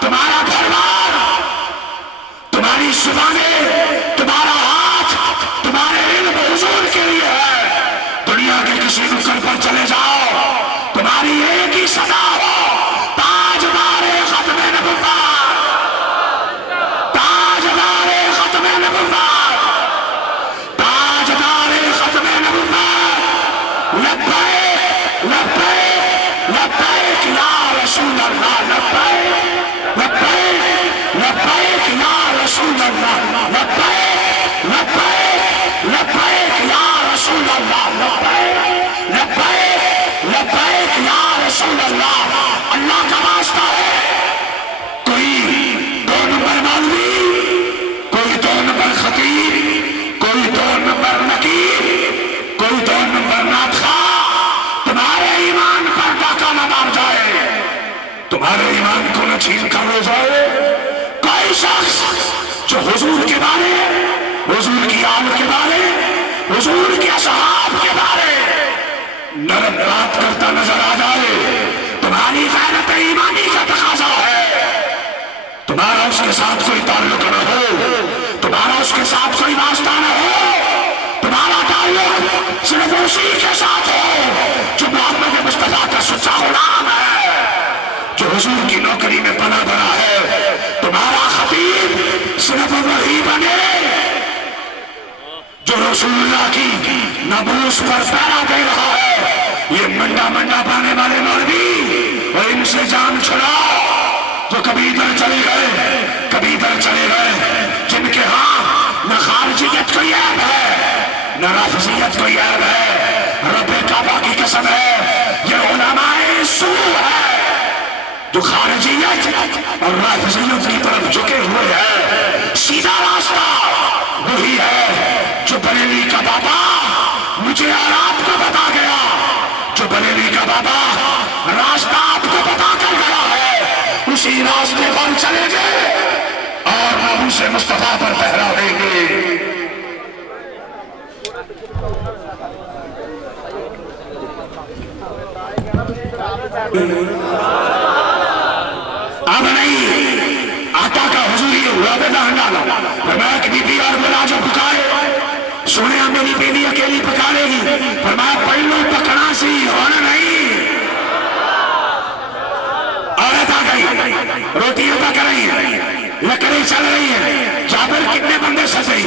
تمہارا گھر بار، تمہاری زبانیں، تمہارا ہاتھ، تمہارے علم حضور کے لیے ہے. دنیا کے کسی نکل پر چلے جاؤ تمہاری ایک ہی صدا ہو تاجدار ختم نبوت، تاجدار ختم نبوت، تاجدار ختم نبوت. لبیک لبیک لبیک یا رسول اللہ، لبیک لبیک لبیک یا رسول اللہ، لبیک لبیک لبیک یا رسول اللہ، لبیک لبیک لبیک یا رسول اللہ. اللہ کا واسطہ ہے کوئی 2 نمبر مولوی، کوئی 2 نمبر خطیب، کوئی 2 نمبر نقیب، کوئی 2 نمبر ناطخواں تمہارے ایمان پر ڈاکہ نہ مار جائے، تمہارے ایمان کو نہ چھین کر لے جائے. کوئی شخص جو حضور کے بارے، حضور کی آل کے بارے، حضور کے اصحاب کے بارے نرم بات کرتا نظر آ جائے، تمہاری غیرت ایمانی کا تقاضا ہے. تمہارا اس کے ساتھ کوئی تعلق نہ ہو، تمہارا اس کے ساتھ کوئی واسطہ نہ ہو، تمہارا صرف اسی کے ساتھ ہو جو محمد مصطفیٰ کا سچا غلام ہے، جو حضور کی نوکری میں پلا بڑا ہے۔ تمہارا خطیب صرف وہی بنے جو رسول اللہ کی ناموس پر پہرا دے رہا ہے۔ یہ منڈا منڈا پانے والے مولوی اور ان سے جان چھڑاؤ جو کبھی ادھر چلے گئے کبھی ادھر چلے گئے، جن کے ہاں نہ خارجیت کوئی عیب ہے نہ رافضیت کوئی عیب ہے۔ رب کعبہ کی قسم ہے یہ علماء سوء ہے جو خارجیت اور رافضیت کی طرف جھکے ہوئے ہیں۔ سیدھا راستہ وہی ہے جو بریلی کا بابا مجھے اور آپ کو بتا گیا، جو بریلی کا بابا راستہ آپ کو بتا کر گیا ہے، اسی راستے پر چلیں گے اور ناموس مصطفیٰ پر پہرا دیں گے۔ اب نہیں آتا کا حضور یہ ہوا بیدہ ہنڈالا فرمایا کہ بی بی اور بلا جو پکائے سونے میری بیوی اکیلی پکا لے گی، فرمایا پہلو پکڑا سی ہونا نہیں۔ عورت آ گئی روٹیاں پک رہی ہیں لکڑی چل رہی ہے، جابر کتنے بندے سجے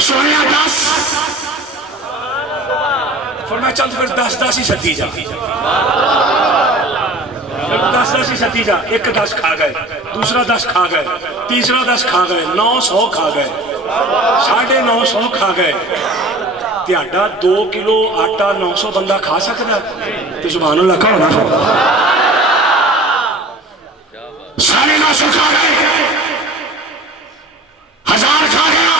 سونے 10، فرمایا چل پھر 10 ہی ستی جا، 10 ہی ستی جا۔ ایک 10 کھا گئے، دوسرا 10 کھا گئے، تیسرا 10 کھا گئے، 900 کھا گئے، 950 کھا گئے۔ تیاڈا 2 کلو آٹا 900 بندہ کھا سکتا تو سبحان اللہ کہو نا۔ 950 کھا گئے، 1000 کھا گیا۔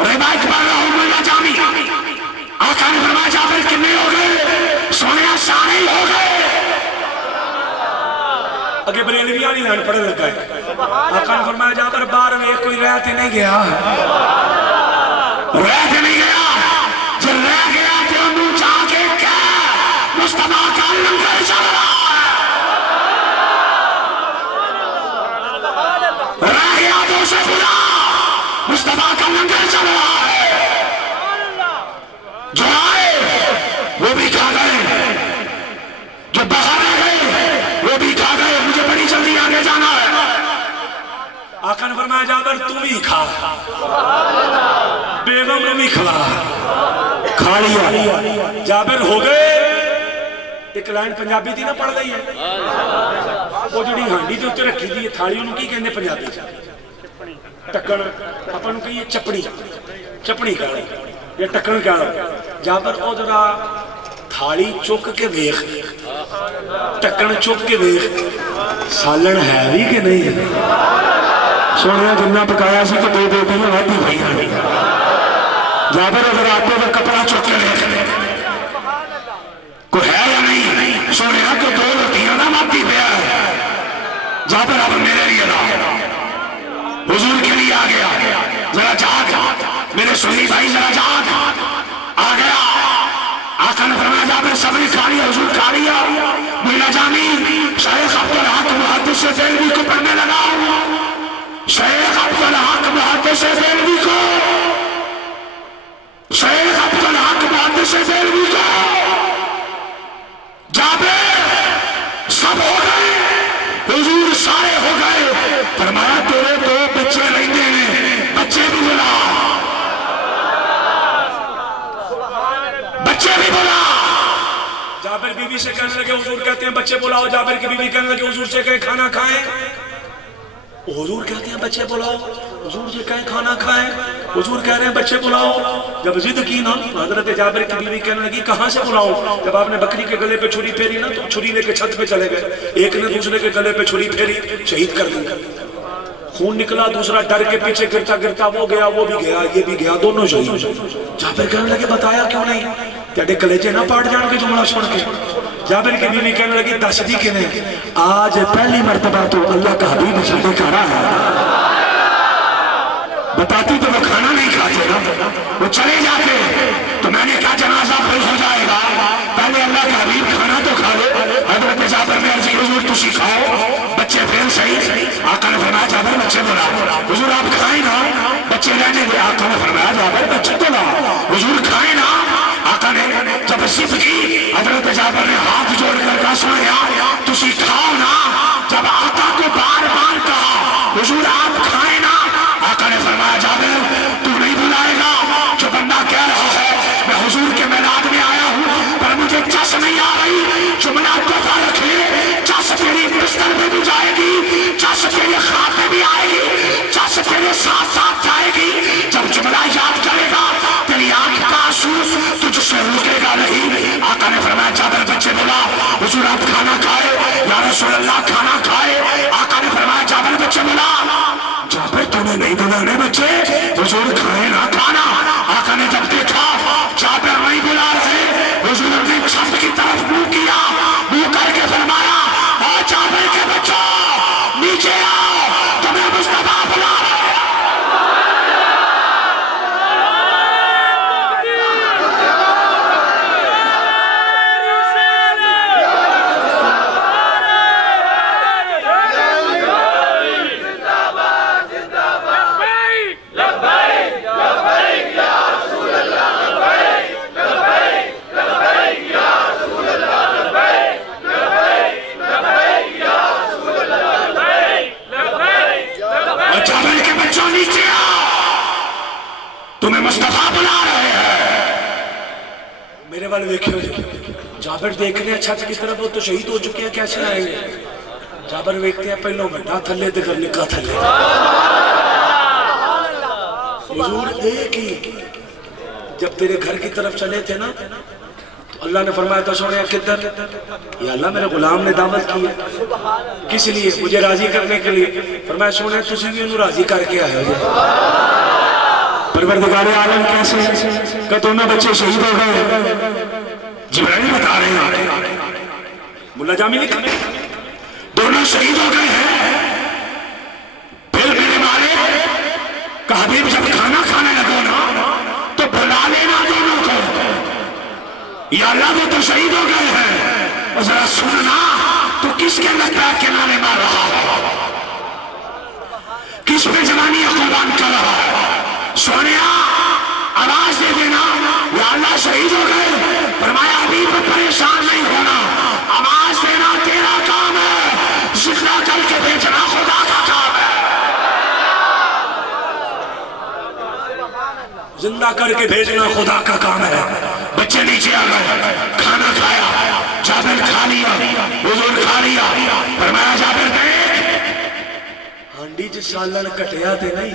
روایت پڑھ رہا ہوں ملا جامی، آقا نے فرمایا جابر کتنے ہو گئے؟ سونے سارے ہی ہو گئے۔ اگے بریلوی والی لائن پڑھنے لگا ہے، آقا نے فرمایا جابر باہر میں کوئی رہت نہیں گیا، رہت نہیں گیا، جو رہ گیا تو انہوں جا کے کہا مصطفیٰ کا لنگر چل رہا ہے، رہ گیا تو اسے بلا مصطفیٰ کا لنگر چل رہا ہے۔ جو آئے وہ بھی کھا گئے، جو باہر رہ گئے وہ بھی کھا گئے، مجھے بڑی جلدی آگے جانا ہے۔ آقا نے فرمایا جابر تو بھی کھا، بیگم نے بھی کھا لیا، جابر ہو گئے۔ ایک لائن پنجابی تھی نا پڑھ رہی ہے، وہ جڑی ہانڈی دے اوتے رکھی دی تھالی انہوں کی کہندے پنجابی ٹکن، اپن نوں کہیے چپڑی، چپڑی کہہ لو یا ٹکن کہہ لو۔ جابر او ذرا تھالی چک کے ویکھ، ٹکن چک کے ویکھ، سالن ہے بھی کہ نہیں؟ سونے جنہ پکایا سی کہ 2 روٹیاں وادی ہوئی۔ جابر اگر آتے ہوئے کپڑا چک کے دیکھ لے کوئی ہے یا نہیں، سونے تو 2 روٹیاں نہ ماتی پیا ہے۔ جابر اب میرے لیے لا، حضور کے لیے آ گیا، ذرا جاگ میرے سنی بھائی ذرا جاگ، آ گیا۔ آقا نے فرمایا جابر سب نے کھا لیا، حضور کھا لیا۔ ملا جامی شیخ عبدالحق محدث دہلوی کو پڑھنے لگا، شیخ عبدالحق محدث دہلوی کو، شیخ عبدالحق محدث دہلوی کو، جابر سب ہو گئے، حضور سارے ہو گئے۔ فرمایا تیرے 2 بچے رہتے ہیں، بچے بھی بلا، بچے بھی بلا۔ جابر بیوی سے کہنے لگے حضور کہتے ہیں بچے بلاؤ، جابر کی بیوی کہنے لگے حضور سے کہیں کھانا کھائیں، حضور کہتے ہیں بچے بلاؤ، حضور سے کہیں کھانا کھائیں، حضور کہہ رہے ہیں بچے بلاؤ۔ جب ضد کی نا حضرت جابر کی بیوی کہنے لگی کہاں سے بلاؤں؟ جب آپ نے بکری کے گلے پہ چھری پھیری نا تو چھری لے کے چھت پہ چلے گئے، ایک نے دوسرے کے گلے پہ چھری پھیری، شہید کر دیا، خون نکلا، دوسرا ڈر کے پیچھے گرتا گرتا وہ گیا، وہ بھی گیا، یہ بھی گیا، دونوں شہید۔ جابر کہنے لگے بتایا کیوں نہیں؟ تیرے کلیجے نہ پاٹ جان کے جملہ سن کے۔ جابر کی بیوی کہنے لگی دس دی کہ نہیں، آج پہلی مرتبہ تو اللہ کا حبیب شہید کھا رہا ہے۔ بتاتی تو وہ کھانا نہیں کھاتے نا، وہ چلے جاتے تو میں نے کہا جنازہ پھر ہو جائے گا، پہلے اللہ کا حبیب کھانا تو کھا لے۔ حضرت جابر میں عرض کی حضور تسی کھاؤ، بچے پھر صحیح۔ آقا نے فرمایا جابر بچے بلا، حضور آپ کھائیں نا، بچے رہنے دے۔ آقا نے فرمایا جابر بچے بلا، حضور کھائیں نا۔ آقا نے جب ضد کی حضرت جابر نے ہاتھ جوڑ کر کہا سنیا تسی کھاؤ نا. جب آقا کو بار بار کہا حضور آپ کھائیں نا, آقا نے فرمایا جابر تو نہیں بلائے گا جو بندہ کہہ رہا ہے میں حضور کے میلاد میں آیا ہوں پر مجھے چس نہیں آ رہی, جملہ دفعہ رکھے چس تیری بستر میں بھی جائے گی, چس تیرے خواب میں بھی آئے گی, چس تیرے ساتھ ساتھ جائے گی. جب جملہ یاد کرے گا تیری آنکھ کا آنسو تجھ سے رکے گا نہیں. آقا نے فرمایا جابر بچے بولا حضور آپ کھانا کھائے, یا رسول اللہ کھانا کھائے. آقا نے فرمایا جابر بچے بولا جابر تمہیں نہیں بلانے بچے حضور کھائے نہ کھانا. آقا نے جب دیکھا جابر نہیں بلا رہے حضور نے چھت کی طرف منہ کیا, منہ کر کے فرمایا اے جابر کے بچوں نیچے آؤ تمہیں مصطفیٰ بلا رہے ہیں. تمہیں مصطفیٰ بلا رہے ہیں. میرے والے دیکھو جابر دیکھنے چھت کی طرف, وہ تو شہید ہو چکے ہیں کیسے آئیں گے. جابر دیکھتے ہیں پہلو بڑا تھلے تے کر نکا تھلے. حضور ایک ہی جب تیرے گھر کی طرف چلے تھے نا تو اللہ نے فرمایا تھا سونے کدھر, یا اللہ میرے غلام نے دعوت کی ہے کس لیے, مجھے راضی کرنے کے لیے. فرمایا سونے تسی بھی انہوں راضی کر کے آئے ہو. پروردگار عالم کیسے کہ دونوں بچے شہید ہو گئے. جبرائیل بتا رہے ہیں ملا جامی لکھا دونوں شہید ہو گئے ہیں. پھر میرے مالک کہ حبیب جب کھانا کھانے لگو نا تو بلا لینا دونوں کو, یا اللہ وہ تو شہید ہو گئے ہیں اور ذرا سننا تو کس کے لبیک کے نعرے مار رہا ہے, کس پہ جوانی قربان کر رہا ہے. سونیا آواز دے دینا یا اللہ شہید ہو گئے. فرمایا ابھی تو پریشان نہیں ہونا, آواز دینا تیرا کام ہے, زندہ کر کے بھیجنا خدا کا کام ہے. زندہ کر کے بھیجنا خدا کا کام ہے. بچے نیچے آ گئے, کھانا کھایا, جابر کھا لیا, حضور کھا لیا. فرمایا جابر دیکھ ہانڈی چ سالن کٹیا تے نہیں,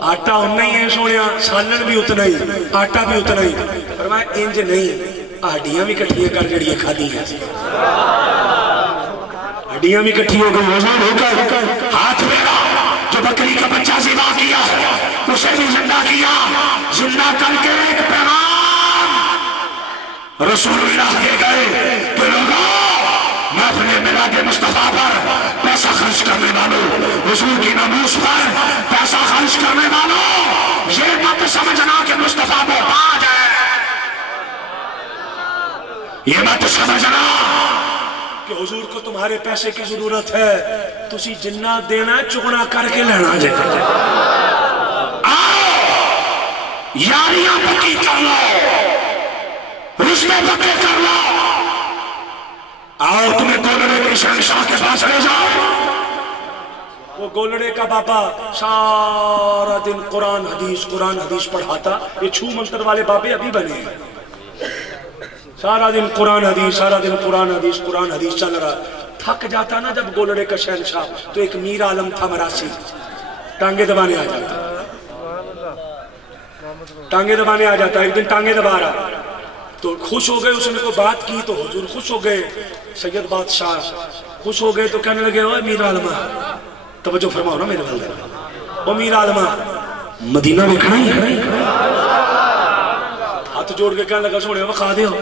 آٹا اتنا ہی ہے سونیا, سالن بھی اتنا ہی, آٹا بھی اتنا ہی. فرمایا انج نہیں, ہڈیاں بھی کٹھیاں کر جڑیاں کھادی ہیں, ہڈیاں بھی کٹھی ہو گئی. حضور ہو کر ہاتھ میرا جو بکری کا بچہ ذبح کیا اسے بھی زندہ کیا, زندہ کر کے ایک پیغام رسول اللہ دے گئے کہ لوگوں محفل میلاد مصطفیٰ پر پیسہ خرچ کرنے والوں, حضور کی ناموس پر پیسہ خرچ کرنے والوں, یہ مت سمجھنا کہ مصطفیٰ محتاج ہے, یہ مت سمجھنا کہ حضور کو تمہارے پیسے کی ضرورت ہے, تسی جنہ دینا چگنا کر کے لینا جائے. آؤ یاریاں پکی کر لو, رشتے پکے کر لو, آؤ تمہیں گولڑے کے شہنشاہ کے پاس لے جاؤ. وہ گولڑے کا بابا سارا دن قرآن حدیث پڑھاتا. یہ چھو منتر والے بابے ابھی بنے ہیں, سارا دن قرآن حدیث چل رہا. تھک جاتا نا جب گولڑے کا شہنشاہ تو ایک میر عالم تھا مراسی, ٹانگیں دبانے آ جاتا. ایک دن ٹانگیں دبا رہا تو خوش ہو گئے, اس نے کوئی بات کی تو حضور خوش ہو گئے, سید بادشاہ خوش ہو گئے تو کہنے لگے اوے میر عالمہ, توجہ فرماؤ نا میرے والدہ, او میر عالمہ مدینہ دیکھنا ہی ہے. ہاتھ جوڑ کے کہنے لگا سونے وہ کھا دے ہو.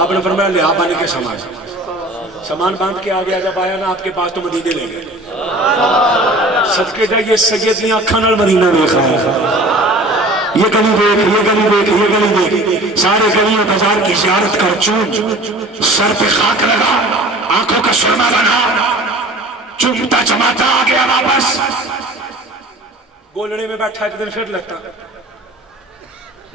آپ نے فرمایا لے آپ آنے کے سامان باندھ کے آگیا. جب آیا نا آپ کے پاس تو مدینے لے گئے. صدقے جائیے سید نے آنکھاں نال مدینہ دیکھا ہے. یہ گلی دیکھ, یہ گلی دیکھ, یہ گلی دیکھ, سارے گلیوں بازار کی زیارت کر چون, سر پہ خاک لگا, آنکھوں کا سرما بنا, چومتا چماتا آ گیا واپس. گولڑے میں بیٹھا ایک دن پھر لگتا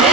2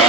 2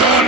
2